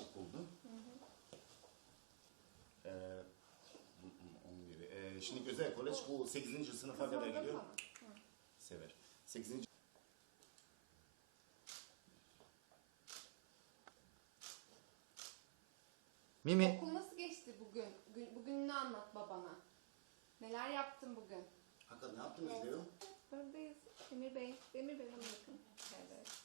okuldu. Hı hı. Ee, onun gibi. Ee, şimdi Güzel Kolej bu 8. sınıfa kadar gidiyor. Sever. 8. Mimi. Okul nasıl geçti bugün? Gün, bugününü anlat babana. Neler yaptın bugün? Hakikaten ne yaptınız diyor? Buradayız. Demir Bey. Demir Bey'e bakın. Evet.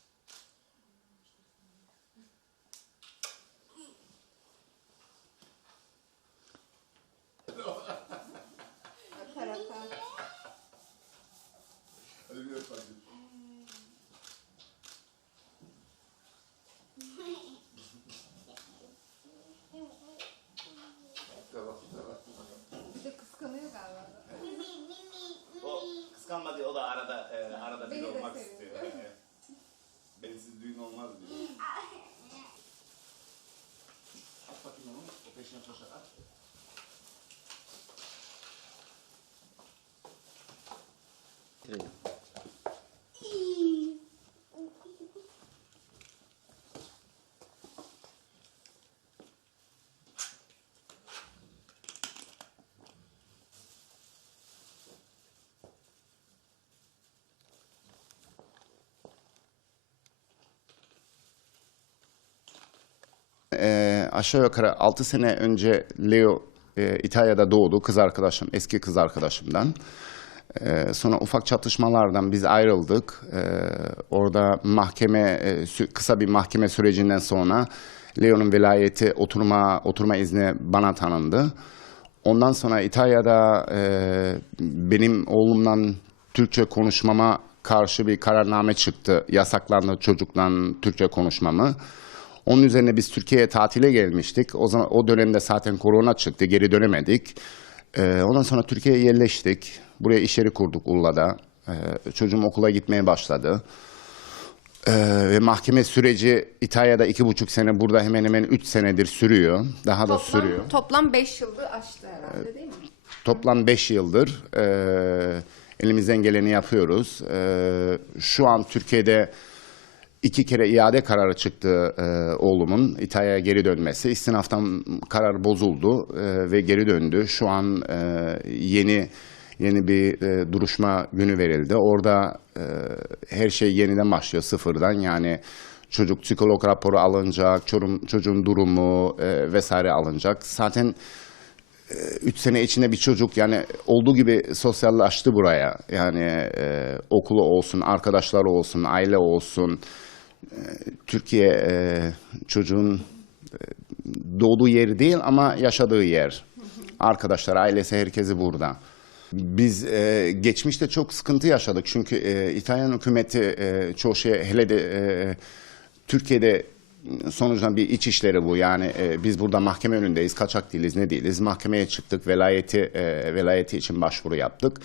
Ee, aşağı yukarı 6 sene önce Leo e, İtalya'da doğdu. Kız arkadaşım, eski kız arkadaşımdan. Ee, sonra ufak çatışmalardan biz ayrıldık. Ee, orada mahkeme e, kısa bir mahkeme sürecinden sonra Leo'nun velayeti oturma oturma izni bana tanındı. Ondan sonra İtalya'da e, benim oğlumdan Türkçe konuşmama karşı bir kararname çıktı. Yasaklandı çocukla Türkçe konuşmamı. Onun üzerine biz Türkiye'ye tatile gelmiştik. O zaman o dönemde zaten korona çıktı, geri dönemedik. Ee, ondan sonra Türkiye'ye yerleştik. Buraya iş yeri kurduk Urla'da. Ee, çocuğum okula gitmeye başladı. Ee, ve mahkeme süreci İtalya'da iki buçuk sene, burada hemen hemen üç senedir sürüyor. Daha da sürüyor. toplam 5 yıldır aştı herhalde değil mi? Toplam 5 yıldır e, elimizden geleni yapıyoruz. E, şu an Türkiye'de iki kere iade kararı çıktı e, oğlumun İtalya'ya geri dönmesi. İstinaftan karar bozuldu e, ve geri döndü. Şu an e, yeni yeni bir e, duruşma günü verildi. Orada e, her şey yeniden başlıyor sıfırdan. Yani çocuk psikolog raporu alınacak, çocuğun, çocuğun durumu e, vesaire alınacak. Zaten 3 sene içinde bir çocuk yani olduğu gibi sosyallaştı buraya. Yani e, okulu olsun, arkadaşları olsun, aile olsun. Türkiye e, çocuğun e, doğduğu yeri değil ama yaşadığı yer. Arkadaşlar, ailesi, herkesi burada. Biz e, geçmişte çok sıkıntı yaşadık çünkü e, İtalyan hükümeti e, çoğu şey hele de e, Türkiye'de sonuçta bir iç işleri bu. Yani e, biz burada mahkeme önündeyiz, kaçak değiliz, ne değiliz. Mahkemeye çıktık, velayeti e, velayeti için başvuru yaptık.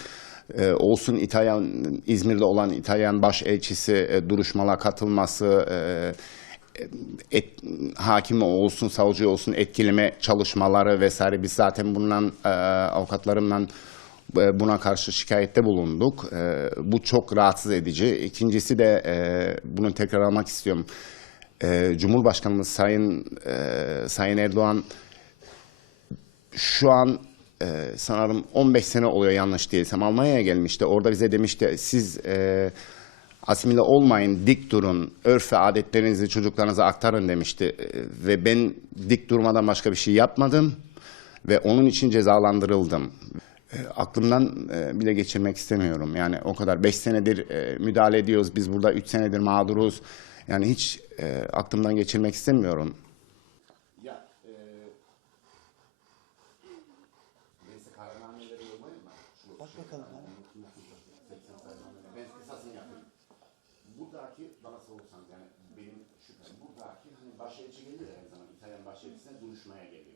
E, olsun İtalyan İzmir'de olan İtalyan başelçisi e, duruşmalara katılması, e, et, hakimi olsun, savcı olsun etkileme çalışmaları vesaire. Biz zaten bundan e, avukatlarımla e, buna karşı şikayette bulunduk. E, bu çok rahatsız edici. İkincisi de e, bunu tekrar almak istiyorum. E, Cumhurbaşkanımız Sayın e, Sayın Erdoğan şu an e, sanırım 15 sene oluyor yanlış değilsem Almanya'ya gelmişti. Orada bize demişti siz e, asimile olmayın, dik durun, örf ve adetlerinizi çocuklarınıza aktarın demişti. E, ve ben dik durmadan başka bir şey yapmadım ve onun için cezalandırıldım. E, aklımdan e, bile geçirmek istemiyorum. Yani o kadar 5 senedir e, müdahale ediyoruz, biz burada 3 senedir mağduruz. Yani hiç e, aklımdan geçirmek istemiyorum. Ben kısasını yapayım. Buradaki bana sorursanız yani benim şüphem buradaki hani başelçi gelir ya her zaman İtalyan başelçisine duruşmaya geliyor.